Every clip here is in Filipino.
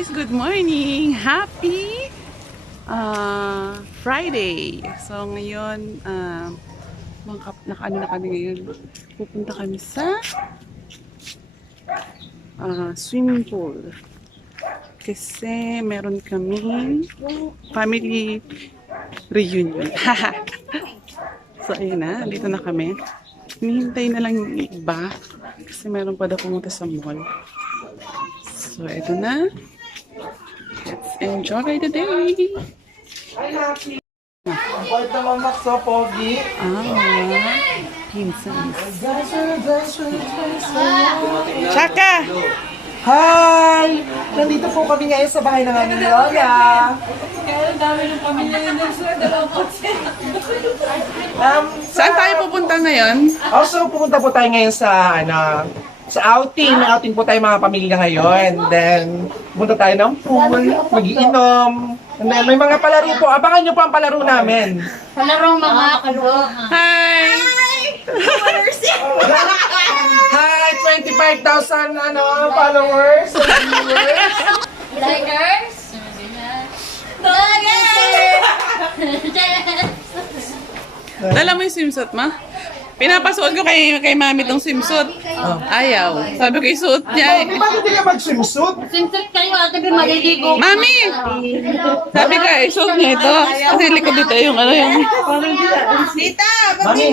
guys! Good morning! Happy Friday! So ngayon, nakaano na kami ngayon. Pupunta kami sa swimming pool. Kasi meron kaming family reunion. So ayun na, dito na kami. Hinihintay na lang yung iba kasi meron pa daw pumunta sa mall. So, ito na. Let's enjoy the day. Hi, Happy! Ang bait naman, Max, so pogi. Pinsan. Chaka! Hi! Nandito po kami ngayon sa bahay ng aming lola. Kaya dami ng pamilya yun ng sir, 2%. Saan tayo pupunta ngayon? Also, pupunta po tayo ngayon sa, sa outing. May outing po tayo mga pamilya ngayon. Then, pupunta tayo ng pool, mag-iinom. And then, may mga palaro po. Abangan nyo po ang palaro namin. Palarong mga kalbo. Hi! Hi! 25,000 followers and viewers. Likers? Dala mo yung swimsuit, ma? Pinapasuot ko kay mami tong swimsuit. Ayaw. Sabi ko isuot niya. Bakit hindi ka mag-swimsuit? Simsip kayo ate, maliligo. Mami! Sabi ko, isuot niya ito. Kasi likod dito yung yung... Mami,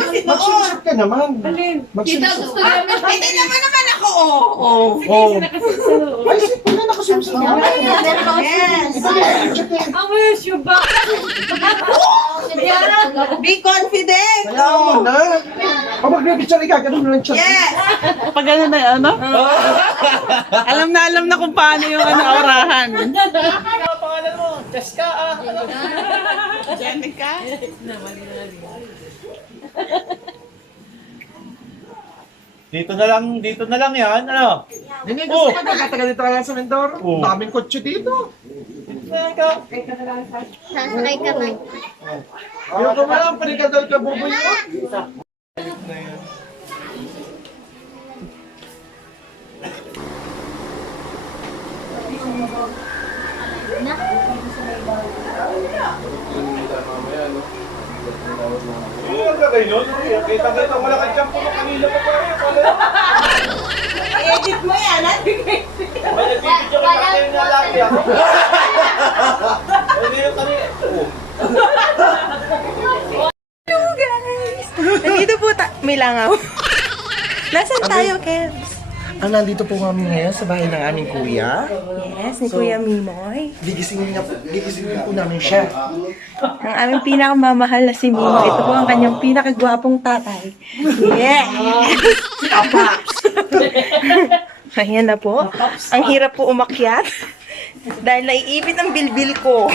mag-swimsuit ka naman. Tita, Mag-swimsuit. gusto namin. Hindi naman ako. Oo. Oh. Ay, wala naka-swimsuit ka. Ang wish you back. Be confident! Kaya mo na. Pag mag-picture ka, ganun lang siya. Yes! Pag ano na ano? Alam na kung paano yung aurahan. Pangalan mo, Jessica. Jenica? Dito na lang yan, ano? Hindi, gusto ko nagkatagal dito kaya sa Mindoro. Oo. Daming kotse dito. Sasakay ka na. Ayaw ko malang, panigadal ka buboy mo. Ano ang gagay nun? Kita mo lang ang jump ko kanila pa pa I-edit mo yan, ha? May nagbibidyo ka kasi yung lalaki ako. Hindi yung kami. Hello, guys! Nandito po may langaw. Nasaan tayo, Kebs? Nandito po kami ngayon sa bahay ng aming kuya. Yes, ni Kuya Mimoy. Gigisingin po namin siya. Ang aming pinakamamahal na si Mimoy. Ito po ang kanyang pinakagwapong tatay. Yeah! Ayan na po. Ang hirap po umakyat. Dahil naiipit ang bilbil ko.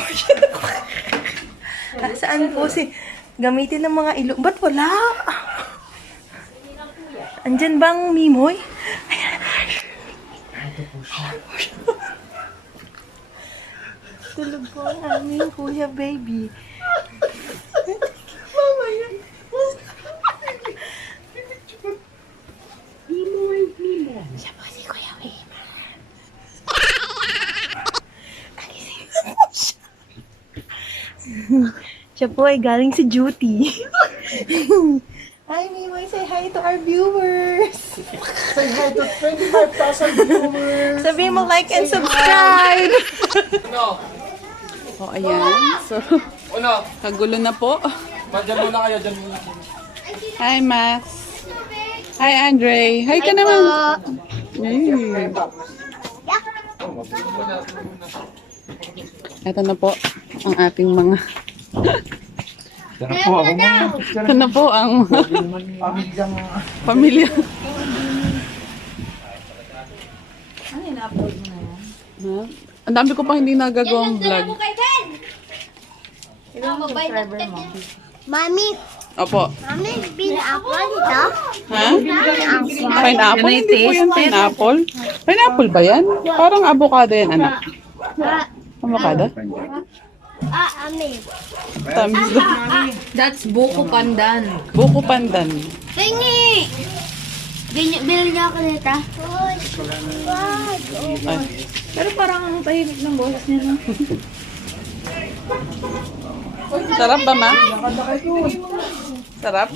Saan po si... Gamitin ng mga ilong. Ba't wala? Andyan bang Mimoy? Tulog po ang aming kuya baby. Mama yan. Mimoy. Siya po si Kuya Wima. Nagising na po siya. Siya po ay galing sa duty. Hi, Mimoy. Say hi to our viewers. Say hi to 25,000 viewers. Sabihin mo like and subscribe. O, ayan. So, kagulo na po. Diyan muna kayo, diyan muna. Hi, Max. Hi, Andre. Hi ka naman. Ito na po ang ating mga... Ito na po ang pamilya. Ano yung na-upload mo na yan? Ha? Ang dami ko pa hindi nagagawang vlog. Mami, Opo. mami, pineapple ito? Ha? Pineapple? Hindi po yan pineapple. Pineapple ba yan? Parang avocado yan, anak. Avocado? Mami. Tamis daw. That's buko pandan. Buko pandan. Tingi! Binili niya ako nito. Ay. Pero parang ang tahimik ng boses niya, no? Sarap ba, ma? Sarap?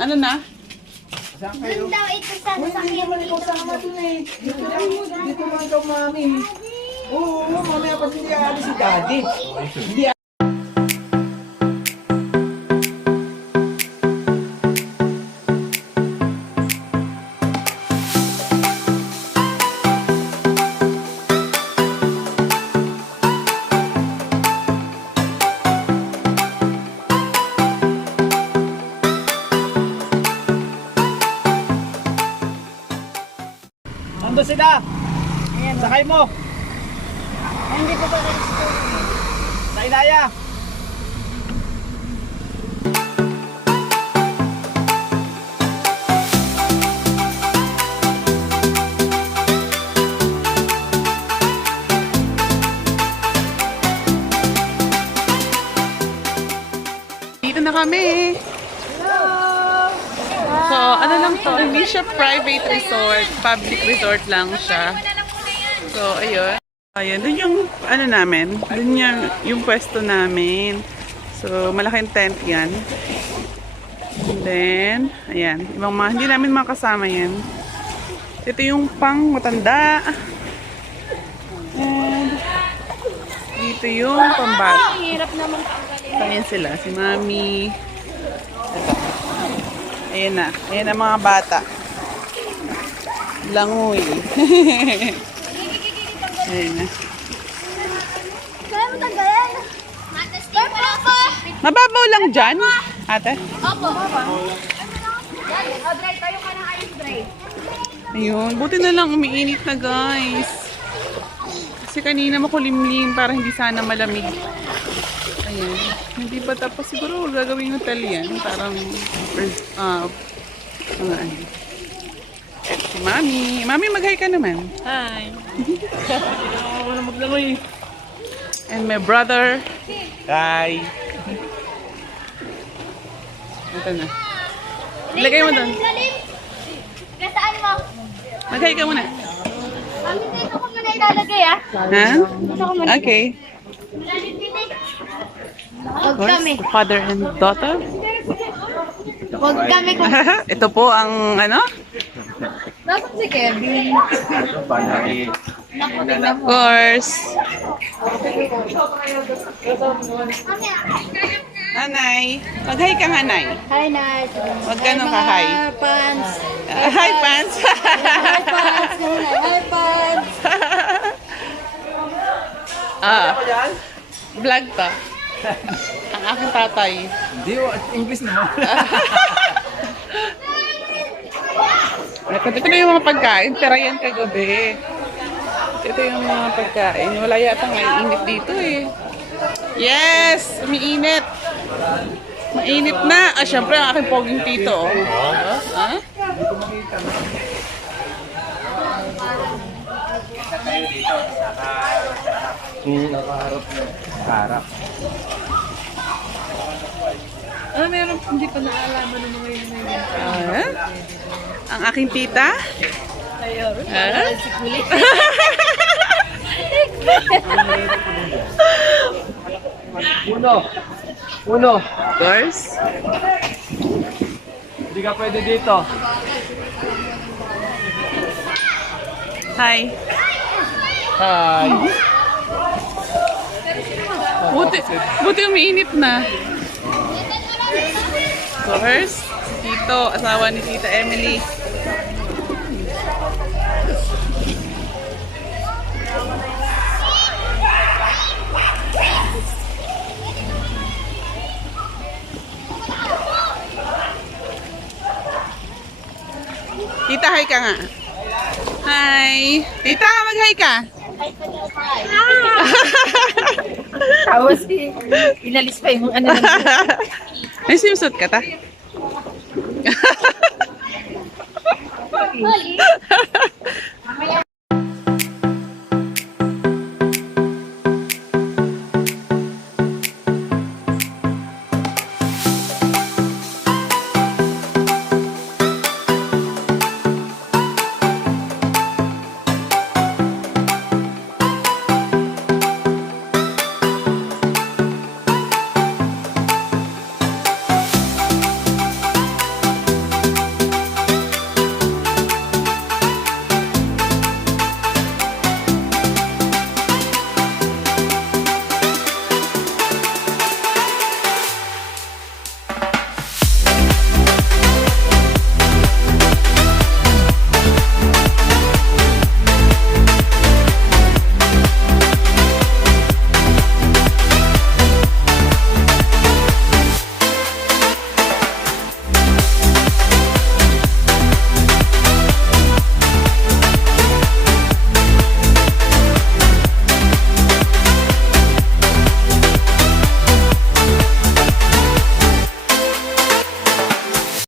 Ano na? Doon daw ito sa sasakyan dito. Dito lang daw, mami. Oo, mamaya pa hindi aalis si daddy. Hindi Ando sila! Sakay mo! Hindi ko pa rin. Sa Inaya! Dito na kami. So, ano lang to? Hindi siya private resort. Public resort lang siya. So, ayun. Ayun, dun yung, ano namin, dun yung pwesto namin. So, malaking tent yan. And then, ayan. Ibang mga, hindi namin makasama yan. Ito yung pang matanda. And, dito yung pambata. So, ayan sila. Si Mami. Ito. Ayan na. Ayan na mga bata. Langoy. Ayan na. Kaya mo tanggalan. Purple ako. Mababaw lang dyan, ate. Opo. Dry tayo ka ng ice dry. Ayun. Buti na lang umiinit na, guys. Kasi kanina makulimlim para hindi sana malamig. Ayan. Hindi pa tapos. Siguro gagawing hotel yan. Parang, mga ano. Si Mami. Mami, mag-hi ka naman. Hi. Ako na maglangoy. And my brother. Hi! Ito na. Ilagay mo doon. Lalim. Nasaan mo? Mag-hi ka muna. Mami, dito ko muna ilalagay ah. Ha? Okay. Lalim dito. Of course, father and daughter. Huwag kami kung... Ito po ang ano? Nasaan si Kevin? Of course. Nanay. Mag-hi ka nga, Nay. Hi, Nat. Huwag ka nung ka-hi. Pants. Hi, pants. Pants. Hi, pants. Vlog to. Ang aking tatay. Hindi, English naman. Ito na yung mga pagkain. Tira yan kagabi. Ito yung mga pagkain. Wala yata mainit dito eh. Yes! Umiinit. Mainit na. Ah, syempre ang aking poging tito. Oh. Ha? Nakaharap na. Harap. Ano meron hindi pa naalaman ng mga yun ngayon? Ang aking tita? Ayaw. Ah? Si Kulit. Uno! Of course. Hindi ka pwede dito. Hi. Hi! Buti umiinit na. Of course, Tito, asawa ni Tita Emily. Tita, hi ka nga. Hi. Tita, mag-hi ka. Tapos inalis pa yung ano. May swimsuit ka ta?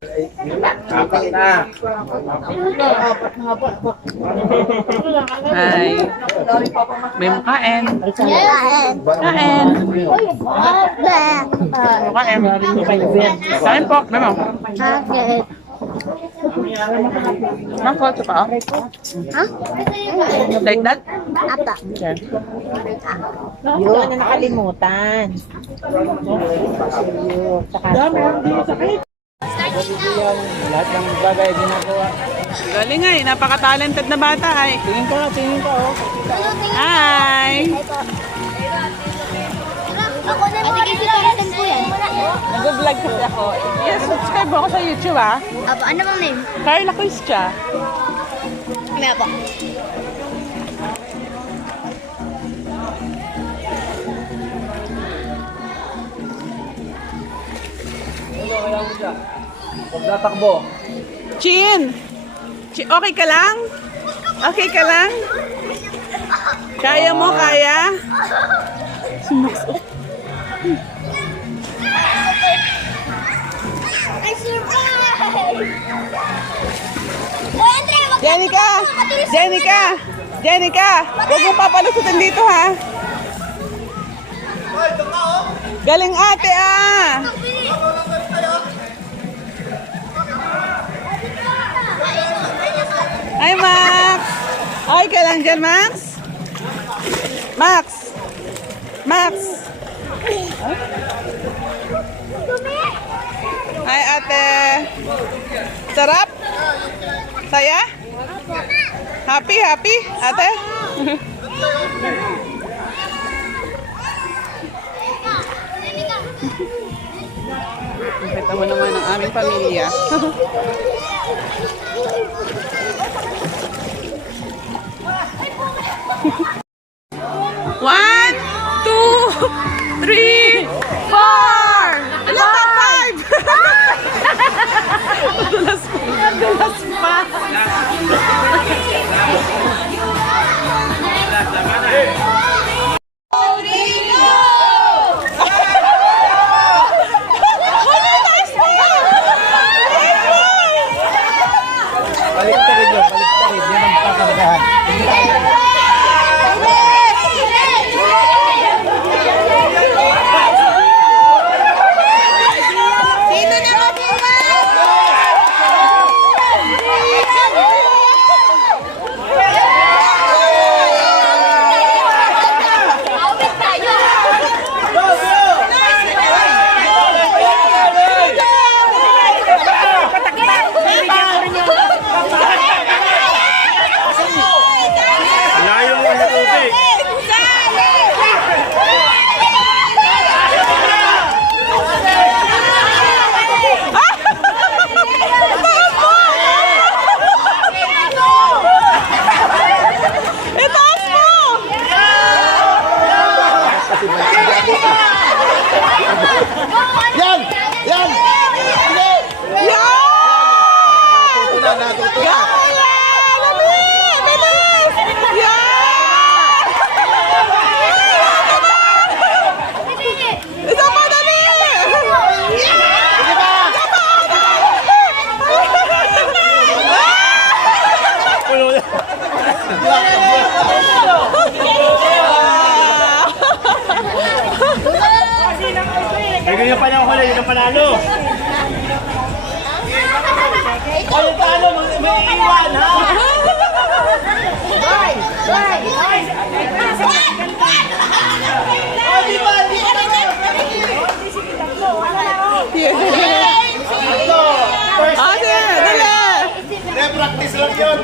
Apat na. Hi. May makain. Yan. Kain. Makain. Kain po. Memo. Ma'am, kotse pa. Ha? Like that? Apa. Yun, na nakalimutan. Lahat ng bagay ginagawa. Galing nga eh. Napaka-talented na bata ay. Tingin ka, oh. Hi! Ako na mga pinagkakaroon po yan. Nag-vlog kasi ako. Yes, subscribe ako sa YouTube ah. Apa, ano bang name? Carla Quistia. May apa. Huwag tatakbo. Chin! Okay ka lang? Okay ka lang? Kaya mo, kaya? Ay, surprise! Oy, Andre, wag Jenica! Jenica! Jenica! Huwag mong papalusutin dito ha! Galing ate ah! Hi Max! Okay ka lang dyan Max? Max! Max! Hi ate! Sarap? Saya? Happy, happy, ate? Kita mo naman ang aming pamilya. One, two, three, four! Ilan ka? Five! Dulas pa. Dulas pa. Balik-tarid yun, balik-tarid. Yan ang kakaragahan. Sino na mag-iwan? Awit tayo! Layo mo sa tubig. Itaas mo! Yan! Yan! Yan! Natuto na, natuto na. Gaya! Dali! Bilis! Yan! Isa pa, dali! Sige pa! Pulo na. Ay, ganyan pa niya huli, yun ang panalo. O, yung talo, may iwan, ha? O, di ba? Di ba? Ito, first Ate, dali! day, practice lang yun.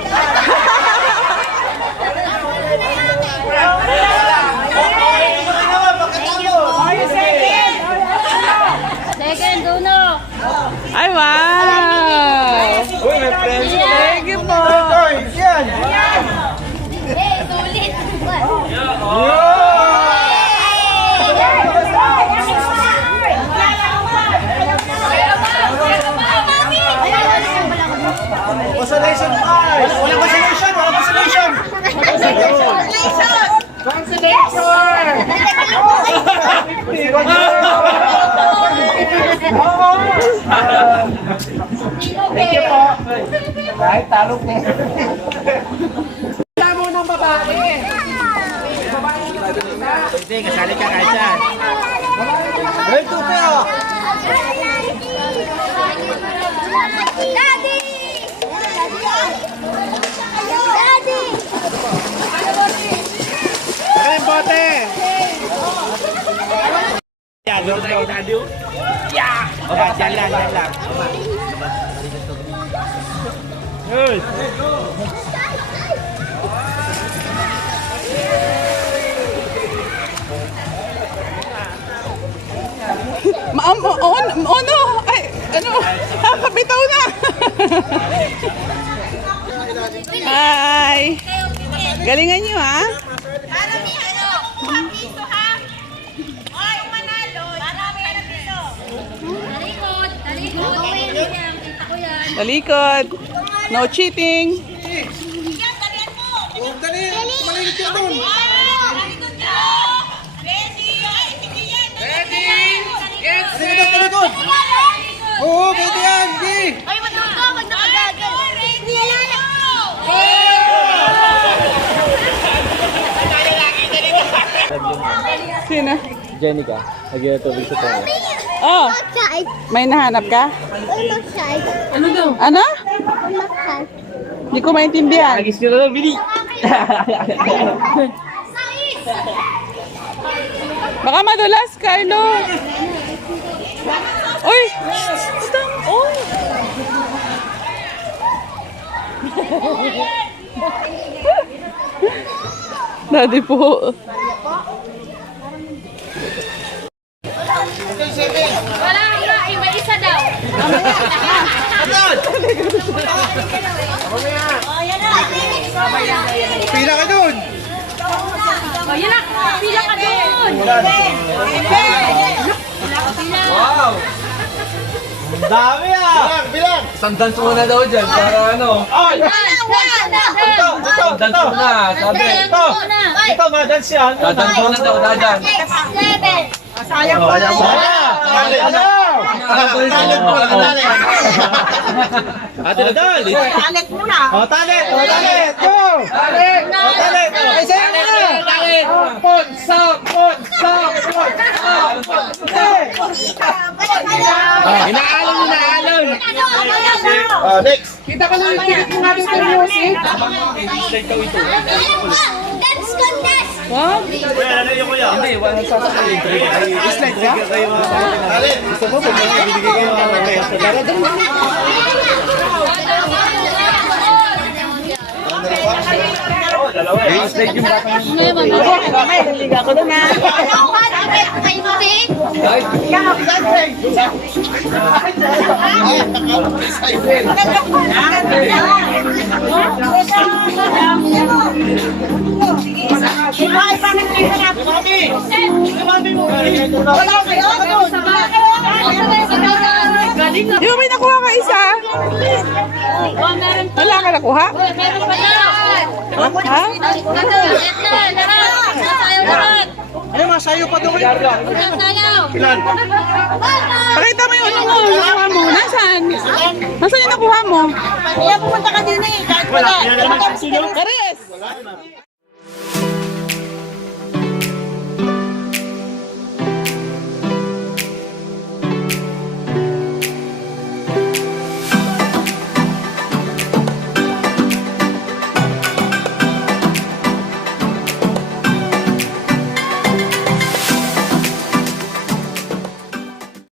Second, Duno. Ay, wow! Uy, may friends. Thank you po! Oy, yan. Eh, sulit. Consolation prize. Walang consolation, walang consolation. Congratulations! Kahit talog na. Wala mo ng babae. Hindi, kasali ka kahit saan. Hey, tupe oh! Daddy! Daddy! Saka yung bote! Yeah, doon tayo daddy. Yeah! Okay, dyan lang. Hey! Ano? Ay, ano? Kapitaw na! Hi! Galingan nyo, ha? Talikod. No cheating. Oo, pwede yan! Di! Ay, matuto! Huwag nakagagal! Sino? Jenica, nag-tubig sa tayo. Oh, Outside! may nahanap ka? Outside! Ano? Outside! Hindi ko maintindihan. Agis ko na lang, Billy! Baka madulas, Carlo. Uy! Stop! Oh! Daddy po. Wala nga! May isa daw! Pila ka dun! Oh, yun na! Pila ka doon! Wow! Ang dami ah! Bilang! Sandans muna daw dyan para ano. Ay! Ito! Sandans muna! Sabi! Ito! Ito, madans yan! Dadans muna daw, dadans! Sayang pa lang. Talent mo lang, talent! Ate na talent! Talent muna. O, talent! O, talent! Go! Talent! O, talent! Ay, sa'yo muna! Talent! Pon! Sapon! Sapon! Sapon! Inaalon! Next! Kita ka lang yung ticket mo natin sa music. Dance contest! Wow! Hindi, walang sasabihin. Slide ka? Talent! Gusto mo, pag bibigay kayo ng kaya sa darat. Slide yung bata Di ba may nakuha ka isa? Wala ka nakuha? Ha? Ano, masayo pa doon kayo? Ilan? Pakita mo yung ano mo, yung nakuha mo. Nasaan? Nasaan yung nakuha mo? Kaya pumunta ka din eh. Kahit wala. Karis!